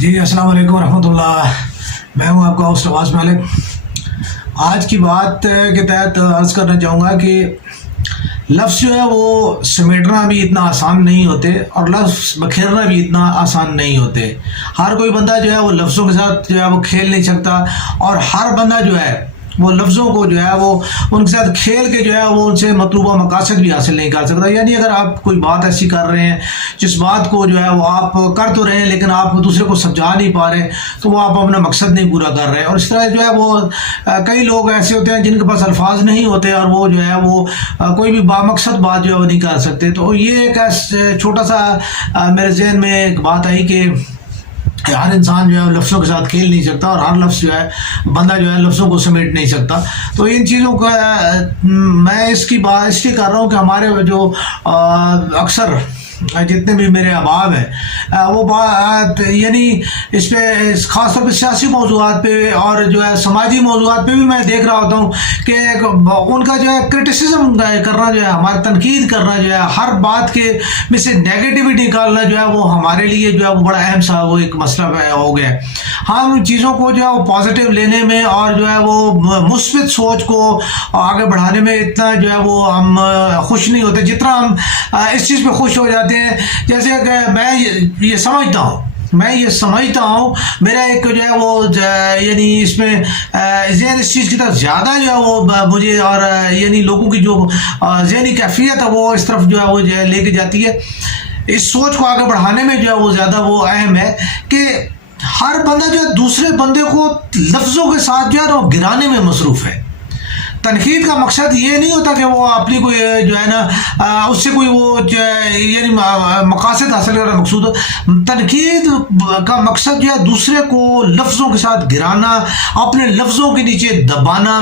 جی السلام علیکم ورحمۃ اللہ. میں ہوں آپ کا ہوسٹ عباس مالک. آج کی بات کے تحت عرض کرنا چاہوں گا کہ لفظ جو ہے وہ سمیٹنا بھی اتنا آسان نہیں ہوتے اور لفظ بکھیرنا بھی اتنا آسان نہیں ہوتے. ہر کوئی بندہ جو ہے وہ لفظوں کے ساتھ جو ہے وہ کھیل نہیں سکتا، اور ہر بندہ جو ہے وہ لفظوں کو جو ہے وہ ان کے ساتھ کھیل کے جو ہے وہ ان سے مطلوبہ مقاصد بھی حاصل نہیں کر سکتا. یعنی اگر آپ کوئی بات ایسی کر رہے ہیں جس بات کو جو ہے وہ آپ کر تو رہے ہیں لیکن آپ دوسرے کو سمجھا نہیں پا رہے، تو وہ آپ اپنا مقصد نہیں پورا کر رہے. اور اس طرح جو ہے وہ کئی لوگ ایسے ہوتے ہیں جن کے پاس الفاظ نہیں ہوتے اور وہ جو ہے وہ کوئی بھی بامقصد بات جو ہے وہ نہیں کر سکتے. تو یہ ایک چھوٹا سا میرے ذہن میں ایک بات آئی کہ ہر انسان جو ہے لفظوں کے ساتھ کھیل نہیں سکتا، اور ہر لفظ جو ہے بندہ جو ہے لفظوں کو سمیٹ نہیں سکتا. تو ان چیزوں کا میں اس کی بات اس لیے کر رہا ہوں کہ ہمارے جو اکثر جتنے بھی میرے احباب ہیں وہ یعنی اس پہ خاص طور پہ سیاسی موضوعات پہ اور جو ہے سماجی موضوعات پہ بھی میں دیکھ رہا ہوتا ہوں کہ ان کا جو ہے کرٹیسزم کرنا جو ہے ہماری تنقید کرنا جو ہے ہر بات کے میں سے نیگیٹیوٹی نکالنا جو ہے وہ ہمارے لیے جو ہے وہ بڑا اہم سا وہ ایک مسئلہ ہو گیا ہے. ہم چیزوں کو جو ہے وہ پازیٹیو لینے میں اور جو ہے وہ مثبت سوچ کو آگے بڑھانے میں اتنا جو ہے وہ ہم خوش نہیں ہوتے جتنا ہم اس چیز پہ خوش ہو جاتے ہیں. جیسے کہ میں یہ سمجھتا ہوں میرا ایک جو ہے وہ یعنی اس میں ذہن اس چیز کی طرف زیادہ جو ہے وہ مجھے اور یعنی لوگوں کی جو ذہنی کیفیت ہے وہ اس طرف جو ہے وہ لے کے جاتی ہے. اس سوچ کو آگے بڑھانے میں جو ہے وہ زیادہ وہ اہم ہے کہ ہر بندہ جو ہے دوسرے بندے کو لفظوں کے ساتھ جو ہے وہ گرانے میں مصروف ہے. تنقید کا مقصد یہ نہیں ہوتا کہ وہ اپنی کوئی جو ہے نا اس سے کوئی وہ یعنی مقاصد حاصل کرنا مقصود ہو. تنقید کا مقصد جو ہے دوسرے کو لفظوں کے ساتھ گرانا، اپنے لفظوں کے نیچے دبانا،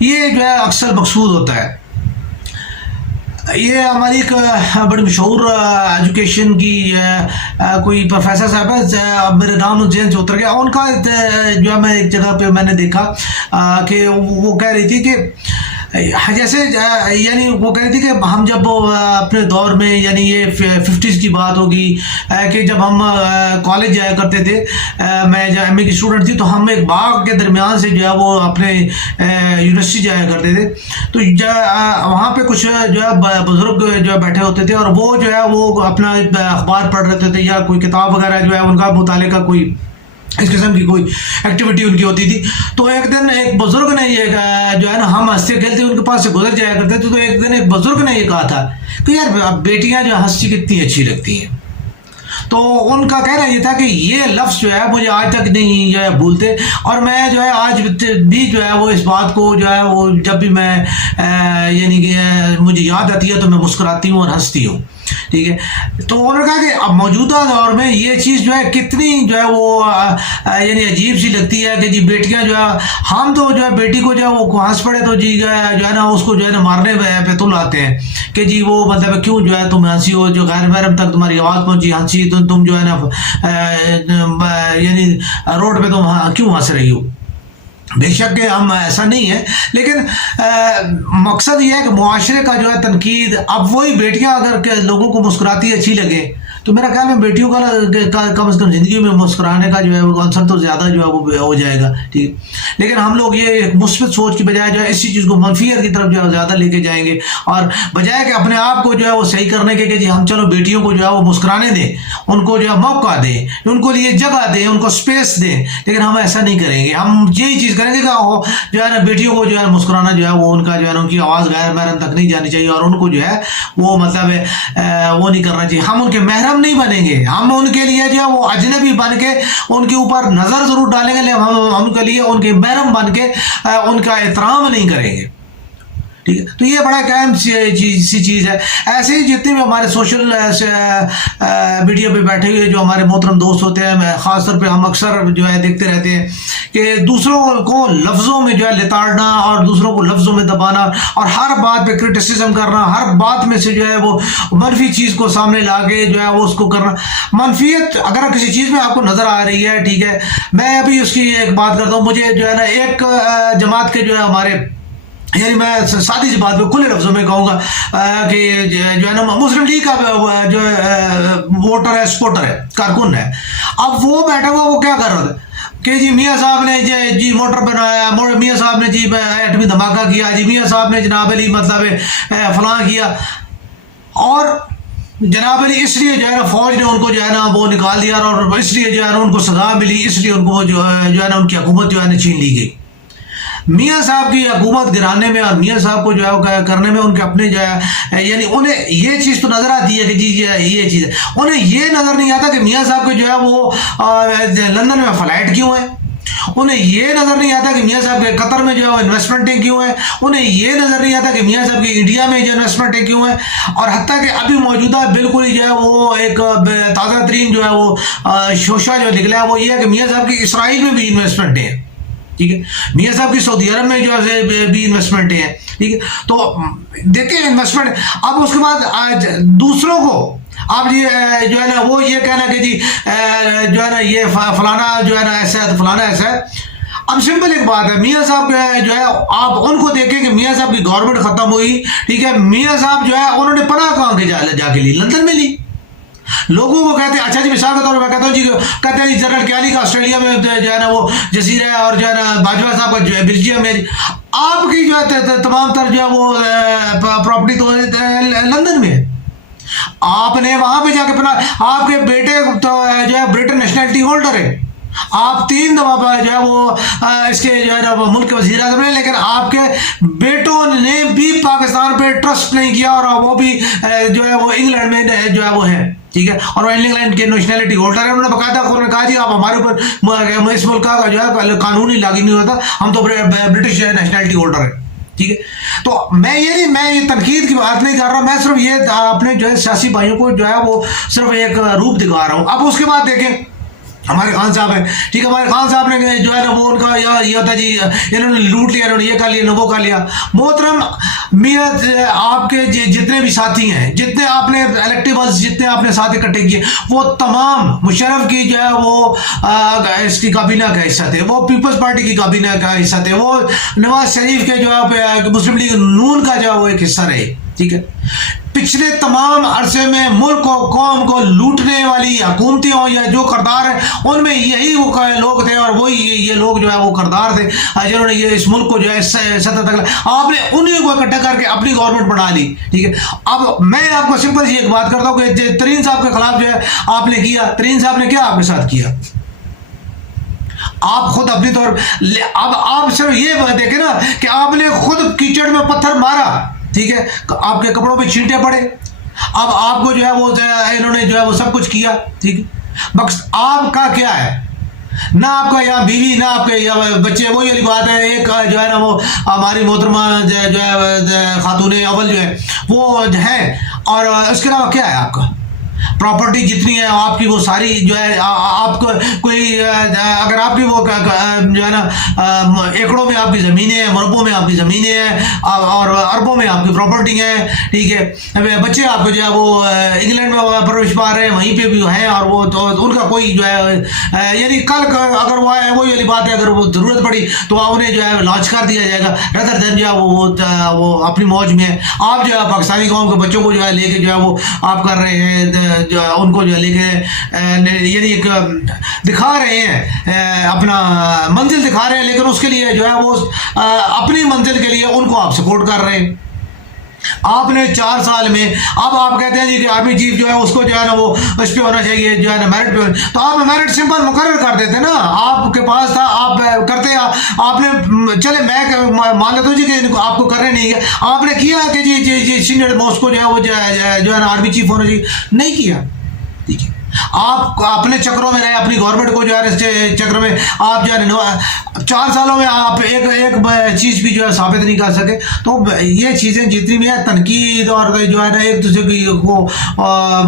یہ جو ہے اکثر مقصود ہوتا ہے. یہ ہماری ایک بڑی مشہور ایجوکیشن کی کوئی پروفیسر صاحب ہے، میرے نام ذہن سے اتر گیا، ان کا جو ہے میں ایک جگہ پہ میں نے دیکھا کہ وہ کہہ رہی تھی کہ جیسے یعنی وہ کہہ رہی تھی کہ ہم جب اپنے دور میں یعنی یہ 50s کی بات ہوگی کہ جب ہم کالج جایا کرتے تھے، میں جب ایم اے کی اسٹوڈنٹ تھی تو ہم ایک باغ کے درمیان سے جو ہے وہ اپنے یونیورسٹی جایا کرتے تھے. تو وہاں پہ کچھ جو ہے بزرگ جو ہے بیٹھے ہوتے تھے اور وہ جو ہے وہ اپنا اخبار پڑھ رہے تھے یا کوئی کتاب وغیرہ جو ہے ان کا مطالعے کا کوئی اس قسم کی کوئی ایکٹیویٹی ان کی ہوتی تھی. تو ایک دن ایک بزرگ نے یہ جو ہے نا، ہم ہنستے کھیلتے ان کے پاس سے گزر جایا کرتے تھے، تو ایک دن ایک بزرگ نے یہ کہا تھا کہ یار بیٹیاں جو ہنسی کتنی اچھی لگتی ہیں. تو ان کا کہنا یہ تھا کہ یہ لفظ جو ہے مجھے آج تک نہیں جو ہے بھولتے، اور میں جو ہے آج بھی جو ہے وہ اس بات کو جو ہے وہ جب بھی میں یعنی کہ مجھے یاد آتی ہے تو میں مسکراتی ہوں اور ہنستی ہوں. ٹھیک ہے. تو انہوں نے کہا کہ اب موجودہ دور میں یہ چیز جو ہے کتنی جو ہے وہ یعنی عجیب سی لگتی ہے کہ جی بیٹیاں جو ہے ہم تو جو ہے بیٹی کو جو ہے وہ ہنس پڑے تو جی جو ہے نا اس کو جو ہے نا مارنے پہ تل آتے ہیں کہ جی وہ مطلب کیوں جو ہے تم ہنسی ہو، جو غیر محرم تک تمہاری آواز پہنچی ہنسی تو تم جو ہے نا یعنی روڈ پہ تم کیوں ہنس رہی ہو. بے شک کہ ہم ایسا نہیں ہے، لیکن مقصد یہ ہے کہ معاشرے کا جو ہے تنقید، اب وہی بیٹیاں اگر لوگوں کو مسکراتی اچھی لگے تو میرا خیال ہے بیٹیوں کا کم از کم زندگی میں مسکرانے کا جو ہے وہ عنصر تو زیادہ جو ہے وہ ہو جائے گا. ٹھیک. لیکن ہم لوگ یہ مثبت سوچ کی بجائے جو ہے اسی چیز کو منفیت کی طرف جو ہے زیادہ لے کے جائیں گے، اور بجائے کہ اپنے آپ کو جو ہے وہ صحیح کرنے کے کہ جی ہم چلو بیٹیوں کو جو ہے وہ مسکرانے دیں، ان کو جو ہے موقع دیں، ان کو لیے جگہ دیں، ان کو اسپیس دیں، لیکن ہم ایسا نہیں کریں گے. ہم یہی چیز کریں گے کہ جو ہے نا بیٹیوں کو جو ہے مسکرانا جو ہے وہ ان کا جو ہے ان کی آواز غیر محرم تک نہیں جانی چاہیے، اور ان کو جو ہے وہ مطلب وہ نہیں کرنا چاہیے. ہم ان کے محرم نہیں بنیں گے، ہم ان کے لیے جو ہے وہ اجنبی بن کے ان کے اوپر نظر ضرور ڈالیں گے، لیکن ہم ان کے لیے ان کے محرم بن کے ان کا احترام نہیں کریں گے. ٹھیک ہے. تو یہ بڑا ایک اہم سی چیز ہے. ایسے ہی جتنے بھی ہمارے سوشل میڈیا پہ بیٹھے ہوئے جو ہمارے محترم دوست ہوتے ہیں، خاص طور پہ ہم اکثر جو ہے دیکھتے رہتے ہیں کہ دوسروں کو لفظوں میں جو ہے لتاڑنا اور دوسروں کو لفظوں میں دبانا اور ہر بات پہ کرٹیسزم کرنا، ہر بات میں سے جو ہے وہ منفی چیز کو سامنے لا کے جو ہے وہ اس کو کرنا. منفیت اگر کسی چیز میں آپ کو نظر آ رہی ہے، ٹھیک ہے، میں ابھی اس کی ایک بات کرتا ہوں. مجھے جو ہے نا ایک جماعت کے جو ہے ہمارے یعنی میں سادی سی بات پہ کھلے لفظوں میں کہوں گا کہ جو ہے نا مسلم لیگ کا جو ووٹر ہے سپورٹر ہے کارکن ہے، اب وہ بیٹھا ہوا وہ کیا کر رہا تھا کہ جی میاں صاحب نے جی موٹر بنایا، میاں صاحب نے جی ایٹمی دھماکہ کیا، جی میاں صاحب نے جناب علی مطلب فلاں کیا، اور جناب علی اس لیے جو ہے نا فوج نے ان کو جو ہے نا وہ نکال دیا، اور اس لیے جو ہے نا ان کو سزا ملی، اس لیے ان کو جو ہے نا ان کی حکومت جو ہے نا چھین لی گئی۔ میاں صاحب کی حکومت گرانے میں اور میاں صاحب کو جو ہے کرنے میں ان کے اپنے جو ہے یعنی انہیں یہ چیز تو نظر آتی ہے کہ جی یہ چیز ہے، انہیں یہ نظر نہیں آتا کہ میاں صاحب کے جو ہے وہ لندن میں فلائٹ کیوں ہے، انہیں یہ نظر نہیں آتا کہ میاں صاحب کے قطر میں جو ہے انویسٹمنٹیں کیوں ہیں، انہیں یہ نظر نہیں آتا کہ میاں صاحب کی انڈیا میں جو انویسٹمنٹیں کیوں ہیں، اور حتیٰ کہ ابھی موجودہ بالکل ہی جو ہے وہ ایک تازہ ترین جو ہے وہ شوشہ جو نکلا ہے وہ یہ ہے کہ میاں صاحب کی اسرائیل میں بھی انویسٹمنٹیں ہیں، ٹھیک ہے، میاں صاحب کی سعودی عرب میں جو ہے بھی انویسٹمنٹیں ہیں، ٹھیک ہے، تو دیکھیں انویسٹمنٹ، اب اس کے بعد دوسروں کو آپ جی جو ہے نا وہ یہ کہنا کہ جی جو ہے نا یہ فلانا جو ہے نا ایسا ہے فلانا ایسا ہے، اب سمپل ایک بات ہے، میاں صاحب جو ہے آپ ان کو دیکھیں کہ میاں صاحب کی گورنمنٹ ختم ہوئی، ٹھیک ہے، میاں صاحب جو ہے انہوں نے پناہ کہاں کے جا کے لی، لندن میں لی، لوگوں کو کہتے ہیں اچھا جی مثال کے طور پر میں کہتا ہوں جی کہتے ہیں جی جنرل کیلی کا آسٹریلیا میں جو ہے نا وہ جزیرہ ہے، اور جو ہے نا باجوہ صاحب کا جو ہے بلجیم میں، آپ کی جو ہے تمام تر جو ہے وہ پراپرٹی تو لندن میں ہے، آپ نے وہاں پہ جا کے اپنا آپ کے بیٹے جو ہے برٹن نیشنلٹی ہولڈر ہے، آپ 3 دفعہ جو ہے وہ اس کے جو ہے نا ملک کے وزیر اعظم ہیں، لیکن آپ کے بیٹوں نے بھی پاکستان پہ ٹرسٹ نہیں کیا، اور وہ بھی جو ہے وہ انگلینڈ میں جو ہے وہ ہے، ٹھیک ہے، اور وہ انگلینڈ کے نیشنلٹی ہولڈر ہے، انہوں نے باقاعدہ انہوں نے کہا جی آپ ہمارے اوپر اس ملک کا جو ہے قانون ہی لاگو نہیں ہوتا، ہم تو برٹش نیشنلٹی ہولڈر ہے، ٹھیک ہے، تو میں یہ تنقید کی بات نہیں کر رہا، میں صرف یہ اپنے جو ہے سیاسی بھائیوں کو جو ہے وہ صرف ایک روپ دکھا رہا ہوں۔ اب اس کے بعد دیکھیں ہمارے خان صاحب ہیں، ٹھیک ہے، ہمارے خان صاحب نے جو ہے نا وہ ان کا یہ ہوتا ہے جی انہوں نے لوٹ لیا، انہوں نے یہ کر لیا، وہ کر لیا، محترم میاں آپ کے جتنے بھی ساتھی ہیں، جتنے آپ نے الیکٹیبلز جتنے آپ نے ساتھ اکٹھے کیے، وہ تمام مشرف کی جو ہے وہ اس کی کابینہ کا حصہ تھے، وہ پیپلز پارٹی کی کابینہ کا حصہ تھے، وہ نواز شریف کے جو ہے مسلم لیگ نون کا جو ہے وہ ایک حصہ رہے، ٹھیک ہے، پچھلے تمام عرصے میں ملک و قوم کو لوٹنے والی حکومتیں ہوں یا جو کردار ہیں ان میں یہی وہ لوگ تھے، اور وہی یہ لوگ جو ہے وہ کردار تھے جنہوں نے یہ اس ملک کو جو ہے سطح تک، آپ نے انہیں کو اکٹھا کر کے اپنی گورنمنٹ بنا لی، ٹھیک ہے۔ اب میں آپ کو سمپل سی ایک بات کرتا ہوں کہ ترین صاحب کے خلاف جو ہے آپ نے کیا، ترین صاحب نے کیا آپ کے ساتھ کیا، آپ خود اپنی طور، اب آپ صرف یہ دیکھیں نا کہ آپ نے خود کیچڑ میں پتھر مارا، ٹھیک ہے، آپ کے کپڑوں پہ چھینٹے پڑے، اب آپ کو جو ہے وہ انہوں نے جو ہے وہ سب کچھ کیا، ٹھیک ہے، مقصد آپ کا کیا ہے، نہ آپ کا یہاں بیوی نہ آپ کے یہاں بچے، وہی والی بات ہے، ایک جو ہے نا وہ ہماری محترمہ جو ہے خاتون اول جو ہے وہ ہے، اور اس کے علاوہ کیا ہے آپ کا، پراپرٹی جتنی ہے آپ کی وہ ساری جو ہے آپ کو کوئی اگر آپ کی وہ جو ہے نا ایکڑوں میں آپ کی زمینیں ہیں، مربوں میں آپ کی زمینیں ہیں، اور اربوں میں آپ کی پراپرٹی ہیں، ٹھیک ہے، بچے آپ کو جو ہے وہ انگلینڈ میں پرورش پا رہے ہیں، وہیں پہ بھی ہیں، اور وہ تو ان کا کوئی جو ہے یعنی کل اگر وہ ہے وہی والی بات ہے، اگر وہ ضرورت پڑی تو انہیں جو ہے لانچ کر دیا جائے گا، ردر دین جو ہے وہ اپنی موج میں ہے، آپ جو ہے پاکستانی قوم کے بچوں کو جو ہے لے کے جو ہے وہ آپ کر رہے ہیں، جو ان کو جو ہے لے کے یعنی ایک دکھا رہے ہیں اپنا منزل دکھا رہے ہیں، لیکن اس کے لیے جو ہے وہ اپنی منزل کے لیے ان کو آپ سپورٹ کر رہے ہیں۔ آپ نے 4 سال میں اب آپ کہتے ہیں جی کہ آرمی چیف جو ہے اس کو جو ہے نا وہ اس پہ ہونا چاہیے جو ہے نا میرٹ پہ، تو آپ میرٹ سمپل مقرر کر دیتے نا، آپ کے پاس تھا، آپ کرتے، آپ نے چلے میں مان لیتا ہوں جی کہ آپ کو کرنے نہیں ہے، آپ نے کیا کہ جی سینئر موسٹ کو جو ہے وہ جو ہے نا آرمی چیف ہونا چاہیے، نہیں کیا، ٹھیک ہے، آپ اپنے چکروں میں رہے، اپنی گورنمنٹ کو جو ہے چکر میں آپ جو ہے 4 سالوں میں آپ ایک چیز بھی جو ہے ثابت نہیں کر سکے، تو یہ چیزیں جتنی بھی ہیں تنقید اور جو ہے نا ایک دوسرے کو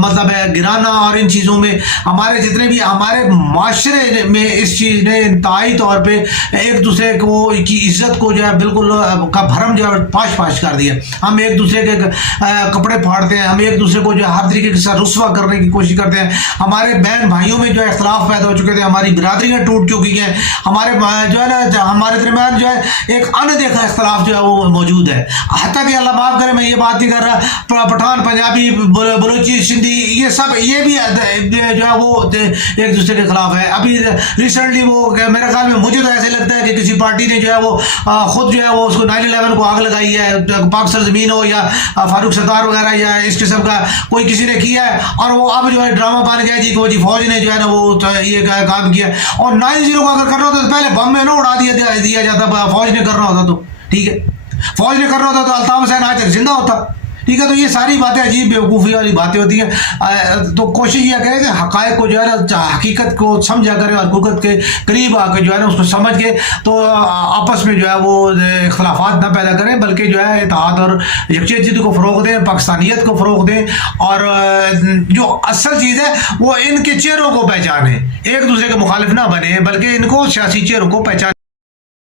مطلب ہے گرانا، اور ان چیزوں میں ہمارے جتنے بھی ہمارے معاشرے میں اس چیز نے انتہائی طور پہ ایک دوسرے کو کی عزت کو جو ہے بالکل کا بھرم جو ہے پاش کر دیا، ہم ایک دوسرے کے کپڑے پھاڑتے ہیں، ہم ایک دوسرے کو جو ہے ہر طریقے کے ساتھ رسوا کرنے کی کوشش کرتے ہیں، ہمارے بہن بھائیوں میں جو ہے اختلاف پیدا ہو چکے تھے, ہماری برادریاں ٹوٹ چکی ہیں, ہمارے جو ہے نا ہمارے درمیان جو ہے ایک اندیکھا اختلاف جو ہے وہ موجود ہے. حتیٰ کہ اللہ معاف کرے, میں یہ بات نہیں کر رہا پٹھان پنجابی بلوچی سندھی یہ سب یہ بھی جو ہے وہ ایک دوسرے کے خلاف ہے. ابھی ریسنٹلی وہ میرے خیال میں مجھے تو ایسے لگتا ہے کہ کسی پارٹی نے جو ہے وہ خود جو ہے وہ اس کو 9/11 کو آگ لگائی ہے, پاک سرزمین ہو یا فاروق ستار وغیرہ یا اس قسم کا کوئی کسی نے کیا ہے, اور وہ اب جو ہے ڈرامہ بن گیا جی کہ جی فوج نے جو ہے نا وہ یہ کام کیا. اور 9/0 کو اگر کرنا ہوتا تو پہلے بم میں نہ اڑا دیا جاتا, فوج نے کرنا ہوتا تو ٹھیک ہے, فوج نے کرنا ہوتا تو الطاف حسین آج تک زندہ ہوتا. ٹھیک ہے, تو یہ ساری باتیں عجیب بیوقوفی والی باتیں ہوتی ہیں. تو کوشش یہ کریں کہ حقائق کو جو ہے نا حقیقت کو سمجھا کریں اور حقیقت کے قریب آ کے جو ہے نا اس کو سمجھ کے تو آپس میں جو ہے وہ اختلافات نہ پیدا کریں, بلکہ جو ہے اتحاد اور یکجہتی کو فروغ دیں, پاکستانیت کو فروغ دیں, اور جو اصل چیز ہے وہ ان کے چہروں کو پہچانیں, ایک دوسرے کے مخالف نہ بنے بلکہ ان کو سیاسی چہروں کو پہچانیں.